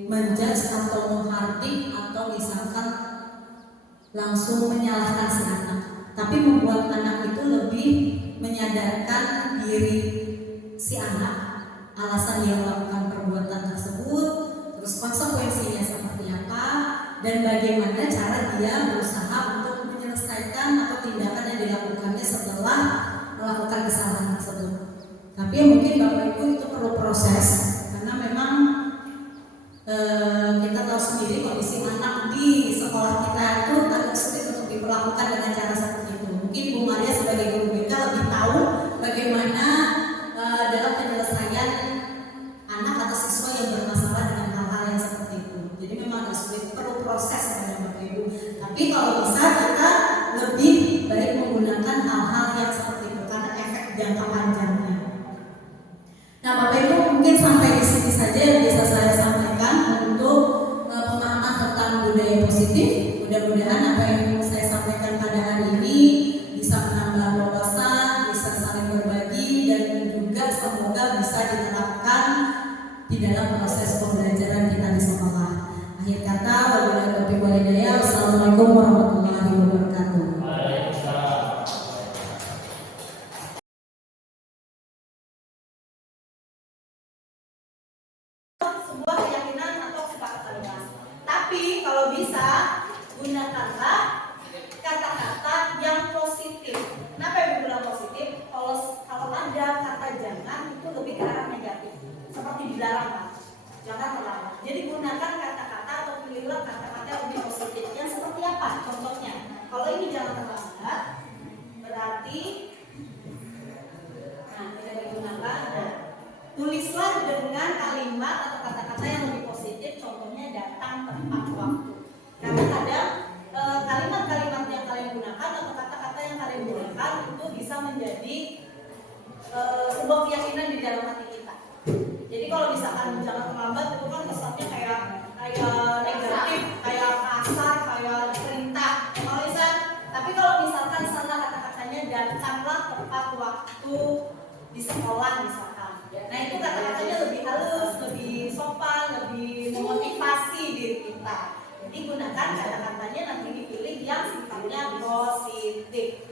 menjudge atau menghardik atau misalkan langsung menyalahkan si anak, tapi membuat anak itu lebih menyadarkan diri si anak, alasan dia melakukan perbuatan tersebut, terus konsekuensinya seperti apa, dan bagaimana cara dia berusaha untuk menyelesaikan atau tindakan yang dilakukannya setelah melakukan kesalahan tersebut. Tapi mungkin Bapak Ibu itu perlu proses, karena memang kita tahu sendiri kondisi anak di sekolah kita itu agak sulit untuk diperlakukan dengan cara seperti itu. Mungkin Bu Maria sebagai guru BK lebih tahu bagaimana dalam penyelesaian anak atau siswa yang bermasalah dengan hal-hal yang seperti itu. Jadi memang agak sulit, perlu proses ya Bapak Ibu. Tapi kalau bisa kita mudah-mudahan apa yang ingin saya sampaikan pada hari ini bisa menambah wawasan, bisa saling berbagi, dan juga semoga bisa diterapkan di dalam proses pembelajaran kita di sekolah. Akhir kata, wabillahi taufiq wal hidayah. Wassalamualaikum warahmatullahi wabarakatuh. Sebuah keyakinan atau kesepakatan luas. Tapi kalau bisa gunakanlah kata-kata yang positif. Kenapa ibu bilang positif? Kalau ada kata jangan itu lebih ke arah negatif. Seperti dilarang, Pak. Jangan melarang. Jadi gunakan kata-kata atau pilihlah kata-kata yang lebih positif. Yang seperti apa? Contohnya, kalau ini jangan terlambat, berarti tidak digunakan. Tulislah dengan kalimat atau kata-kata yang lebih positif. Contohnya datang tepat waktu. Karena kadang kalimat-kalimat yang kalian gunakan atau kata-kata yang kalian gunakan itu bisa menjadi sebuah keyakinan di dalam hati kita. Jadi kalau misalkan jangan terlambat itu kan kesannya kayak negatif, kayak kasar, kayak perintah. Tapi kalau misalkan sana kata-katanya datanglah tepat waktu di sekolah misalkan. Nah itu kata-katanya lebih halus, lebih sopan, lebih memotivasi diri kita. Jadi gunakan kata-katanya, nanti dipilih yang sifatnya positif.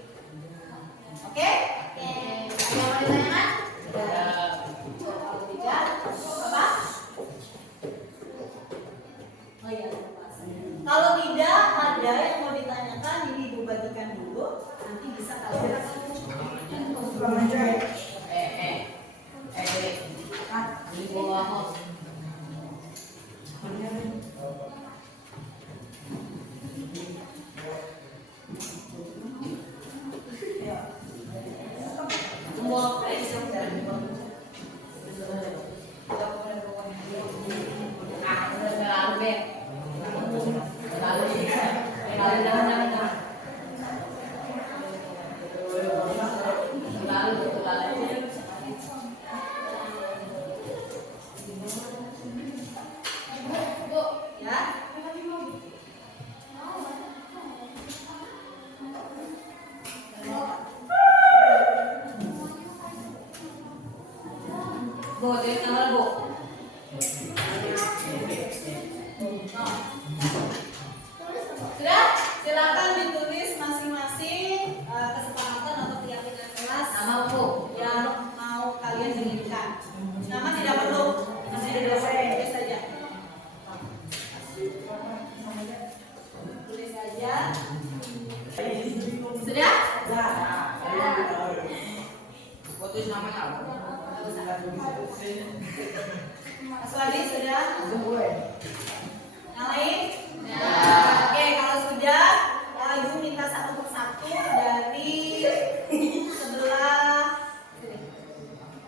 Oke? Ada yang mau ditanyakan? Kalau tidak, apa? Oh iya. Kalau tidak ada yang mau ditanyakan, ini ibu bagikan dulu. Nanti bisa kalian silakan ditulis masing-masing kesepakatan atau keyakinan kelas yang mau kalian inginkan. Nama tidak perlu, masih di dosen tulis saja. Tulis saja. Sudah? Tulis namanya apa? Mas Wadi sudah? Yang lain? Oke, kalau sudah, ibu minta satu persatu dari sebelah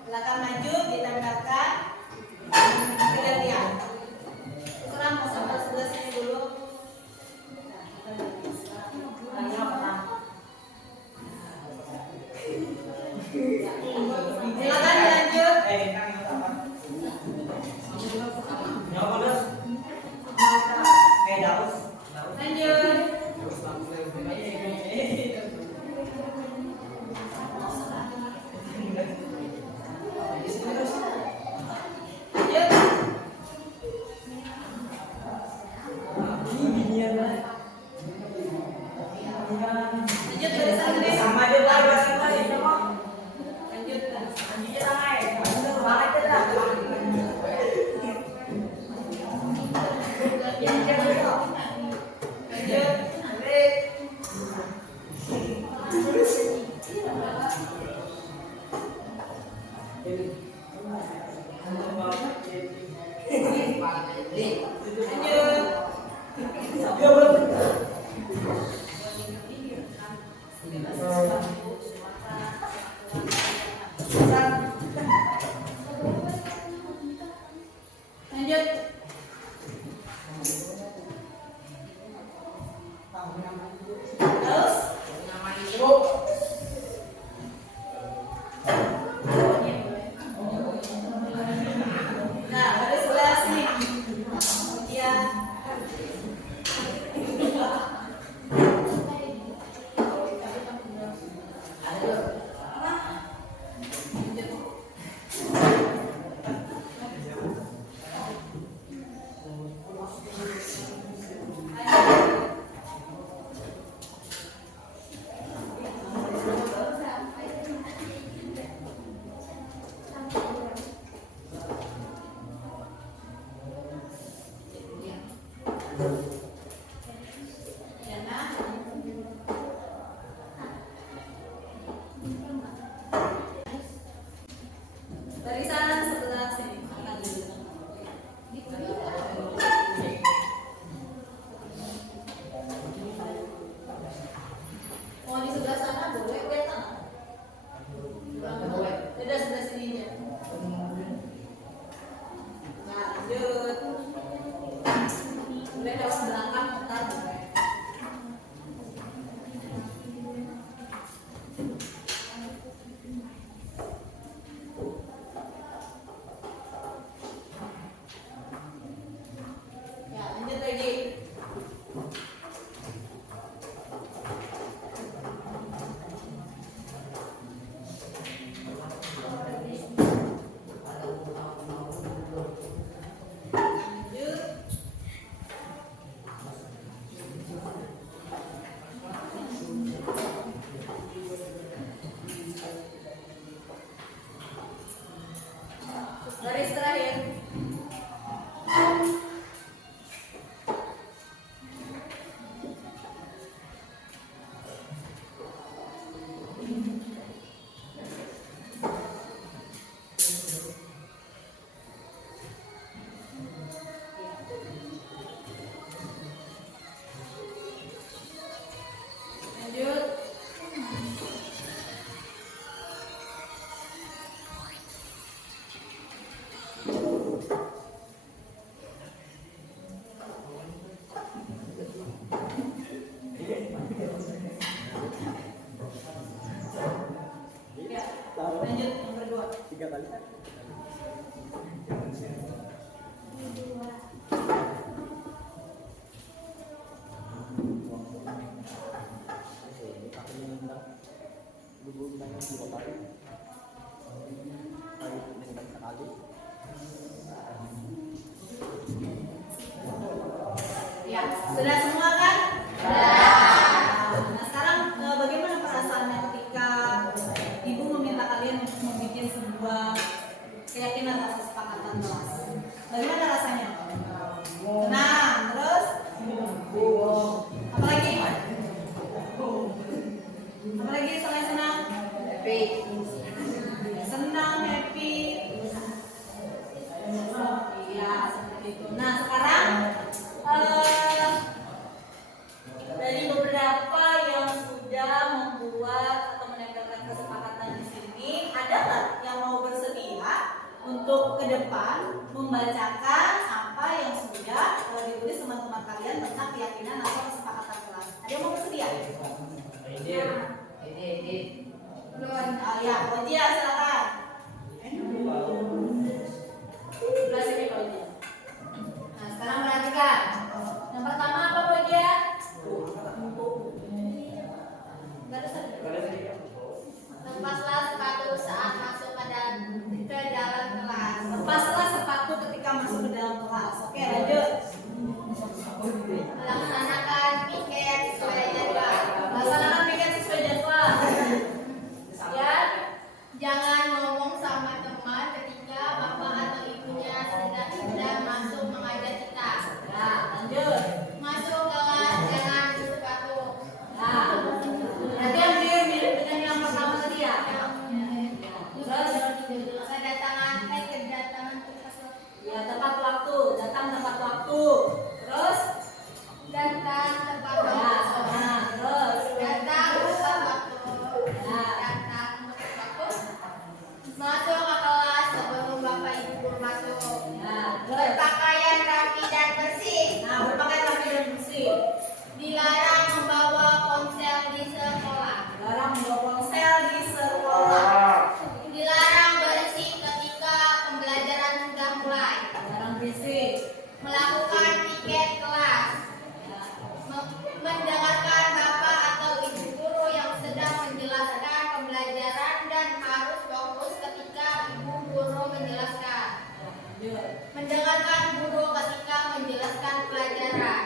belakang maju ditempelkan gantian. Serang mau sampai sebelah sini dulu. Silakan lanjut. Ya, sudah semua kan? Nah, sekarang bagaimana perasaannya ketika ibu meminta kalian untuk membuat sebuah keyakinan atau kesepakatan kelas? Bagaimana rasanya? Senang, terus? Apalagi? Apalagi selain senang? Happy. Senang, happy. Iya, seperti itu. Nah, sekarang dari beberapa yang sudah membuat atau menempelkan kesepakatan di sini, ada nggak yang mau bersedia untuk ke depan membacakan apa yang sudah ditulis teman-teman kalian tentang keyakinan atau kesepakatan kelas? Ada yang mau bersedia? Ya, Fauzia silakan. Sebelah sini Fauzia. Nah, sekarang perhatikan. Yang pertama apa Fauzia? Lepaslah sepatu saat masuk ke dalam kelas. Lepaslah sepatu ketika masuk ke dalam kelas. Oke, lanjut. Melaksanakan piket sesuai jadwal. Laksanakan piket sesuai jadwal. Ya, Jangan ngomong sama teman ketika bapak atau ibunya sedang masuk mengajar kita. ya, lanjut. Masuk kelas jangan di sepatu. Nah, berarti yang mirip dengan yang pertama tadi ya. Terus, Kedatangan ya tepat waktu, datang tepat waktu. Terus, datang tepat ya, waktu. nah, terus, Datang tepat waktu. Nah. Datang tepat waktu. Masuk ke kelas sebelum bapak ibu guru masuk. ya, terus. Berpakaian rapi dan bersih. Nah, berpakaian rapi dan bersih. Dilarang membawa ponsel di sekolah. Larang membawa ponsel di sekolah. Dilarang berisik ketika pembelajaran sudah mulai. Larang berisik. Melakukan piket kelas. Ya, Mendengarkan bapak atau ibu guru yang sedang menjelaskan pembelajaran dan harus fokus ketika ibu guru menjelaskan. lanjut. Mendengarkan guru ketika menjelaskan pelajaran.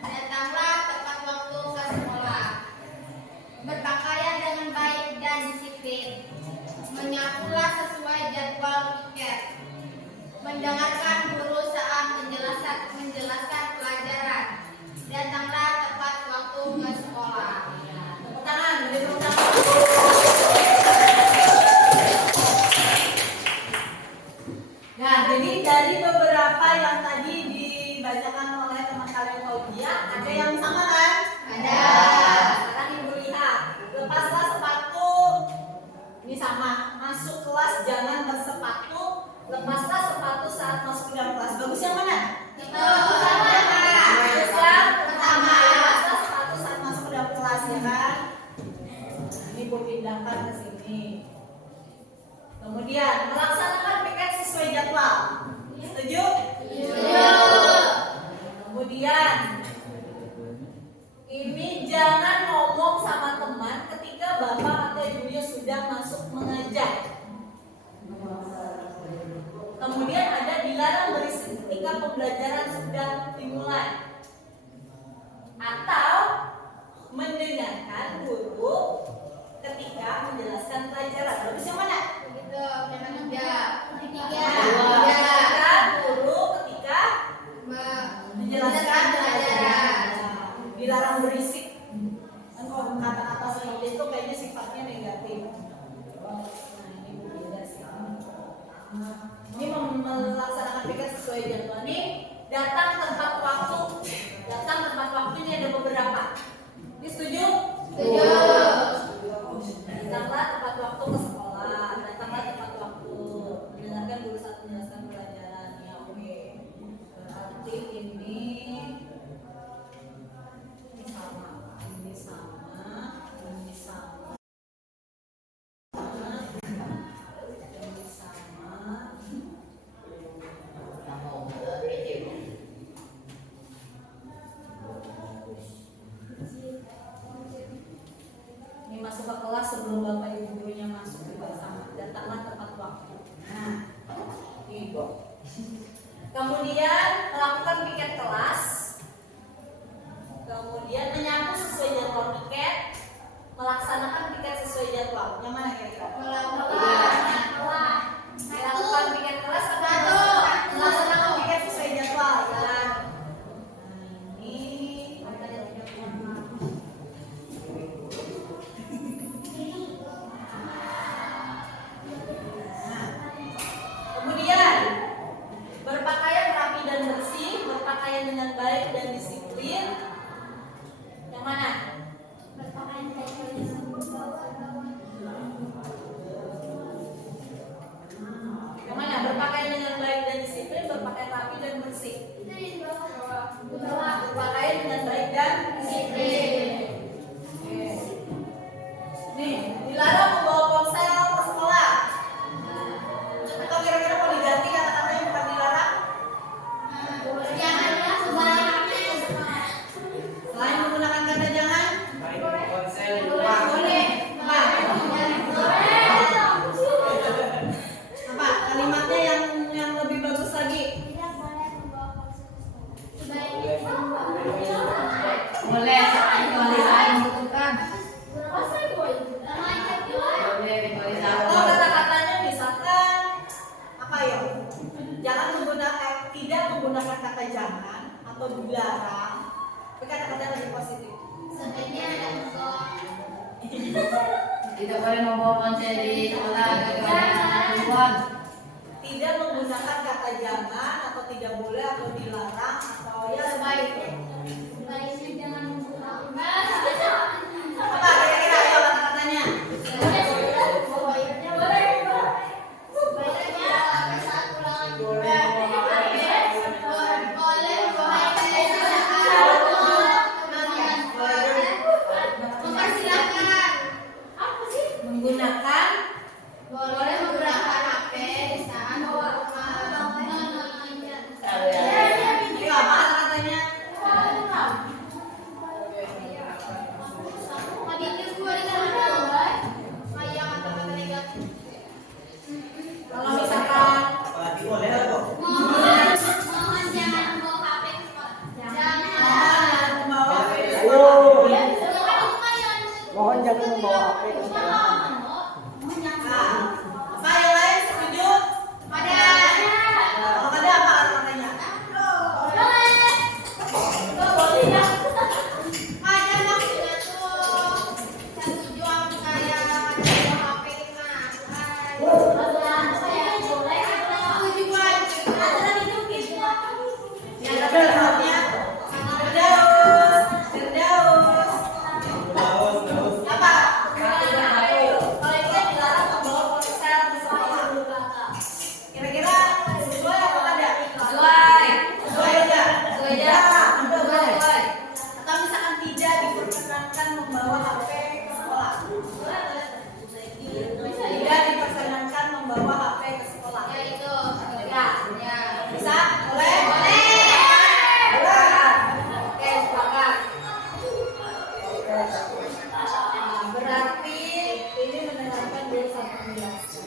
Datanglah tepat waktu ke sekolah. Berpakaian dengan baik dan disiplin. Menyapulah sesuai jadwal piket. Mendengarkan guru saat menjelaskan pelajaran. Datanglah tepat waktu ke sekolah. Tepuk tangan, beri tepuk tangan. Nah, jadi dari beberapa yang tadi dibacakan oleh teman kalian Fauzia, ada yang sama kan? Ada. Sekarang ibu lihat, lepaslah sepatu. Ini sama, masuk kelas jangan bersepatu. Lepaslah sepatu saat masuk ke dalam kelas. Bagus yang mana? Itu sama. Bagus yang pertama. Lepaslah sepatu saat masuk ke dalam kelas ya kan? Ini ibu pindahkan ke sini. Kemudian melaksanakan piket sesuai jadwal. Setuju? Kemudian ini jangan ngomong sama teman ketika bapak atau ibunya sudah masuk mengajar. Kemudian ada dilarang berisik ketika pembelajaran sudah dimulai. Atau mendengarkan guru ketika menjelaskan pelajaran. Bagus yang mana? Begitu. Memang tiga. Mendengarkan guru ketika menjelaskan pelajaran. Dilarang berisik. Kan kalau kata-kata seperti itu kayaknya sifatnya negatif. Nah, ini beda sih. Ini melaksanakan piket sesuai jadwal. Ini datang tepat waktu. Datang tepat waktu ini ada beberapa. Ini setuju? Setuju. masuk ke kelas sebelum bapak ibu gurunya masuk ke kelas, datanglah tepat waktu. Nah, ibu. Kemudian melakukan piket kelas, kemudian menyapu sesuai jadwal piket, melaksanakan piket sesuai jadwal. Yang mana kira-kira? Melakukan piket kelas atau melaksanakan piket sesuai jadwal? Ya. Kemudian berpakaian rapi dan bersih, berpakaian dengan baik dan disiplin. Yang mana? Yang mana? Berpakaian dengan baik dan disiplin, berpakaian rapi dan bersih. Berpakaian dengan baik dan disiplin. Oke. Nih, dilarang membawa ponsel ke sekolah. Atau kira-kira mau diganti kata-katanya bukan dilarang? Selain menggunakan kata jangan, apa kalimatnya yang lebih bagus lagi? Boleh, atau kata-katanya misalkan apa ya? Jangan menggunakan, tidak menggunakan kata jangan atau dilarang. Tapi kata-kata lebih positif. Tidak boleh membawa ponsel di sekolah keluar. Tidak menggunakan kata jangan atau tidak boleh atau dilarang atau ya sebaiknya. Apa kira-kira ayo kata-katanya? Menggunakan Boleh menggunakan HP di saat bawa ayo apa kata-katanya? Kalau misalkan mohon jangan membawa HP ke sekolah. jangan membawa Mohon jangan membawa HP ke sekolah. apa yang lain setuju? Kalau ada apa kata-katanya? Yang ada jawabnya Firdaus. Apa? Kalau itu dilarang membawa ponsel ke sekolah. Kira-kira sesuai apa tidak? Sesuai aja. Atau misalkan tidak diperkenankan membawa HP ke sekolah. Tidak diperkenankan membawa HP ke sekolah. Ya. Bisa? Boleh? Oke, sepakat. Berarti ini mendengarkan dulu sampai penjelasan.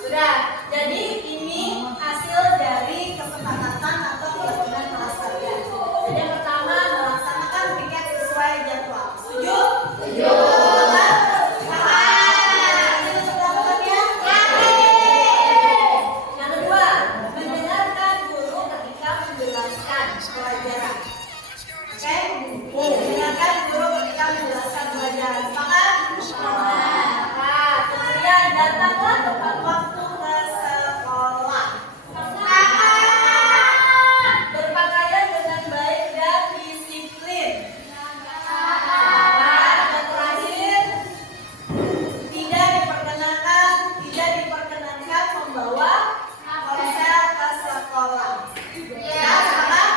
Sudah, jadi ini hasil dari kesepakatan atau kewajiban kelas kalian. Jadi yang pertama melaksanakan piket sesuai jadwal. Setuju? Setuju. Yang kedua, mendengarkan guru ketika menjelaskan pelajaran. Oke? Mendengarkan guru ketika menjelaskan pelajaran. Sepakat? Sepakat. Kemudian datanglah tepat waktu ke sekolah. Berpakaian dengan baik dan disiplin. Dan terakhir, tidak diperkenankan membawa ponsel ke sekolah. Ya, sepakat?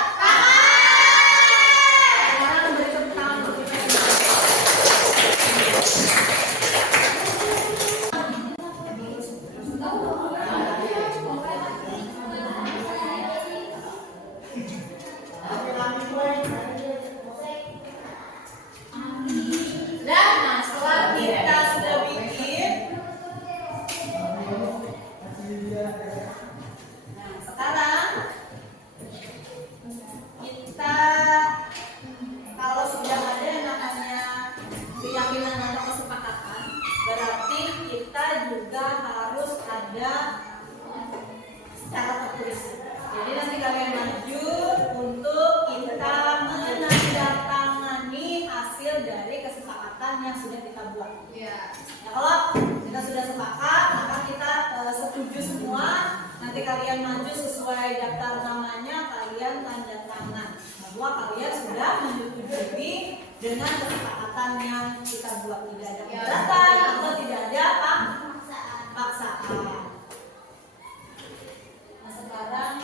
sesuai daftar namanya kalian tanda tangan bahwa kalian sudah menyetujui dengan kesepakatan yang kita buat, tidak ada keberatan atau tidak ada paksaan. Nah sekarang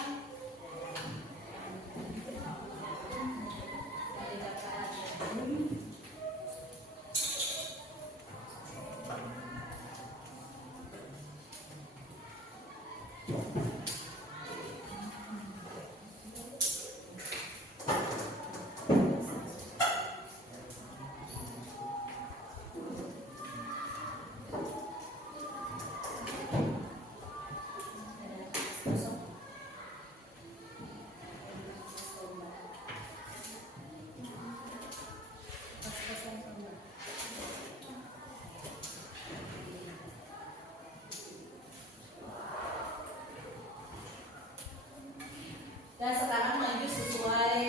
dan sekarang maju sesuai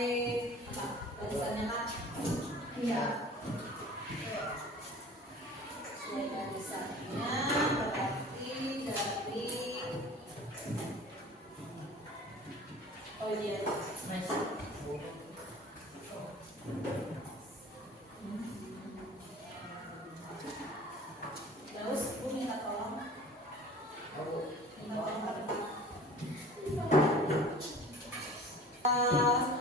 apa barisannya Kak? Iya. Sesuai barisannya berarti dari oh iya terus Bu minta tolong ke depan.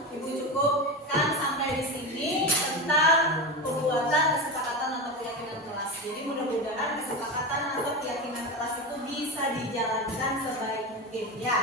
Ibu cukupkan sampai di sini tentang pembuatan kesepakatan atau keyakinan kelas. Jadi mudah-mudahan kesepakatan atau keyakinan kelas itu bisa dijalankan sebaik mungkin ya.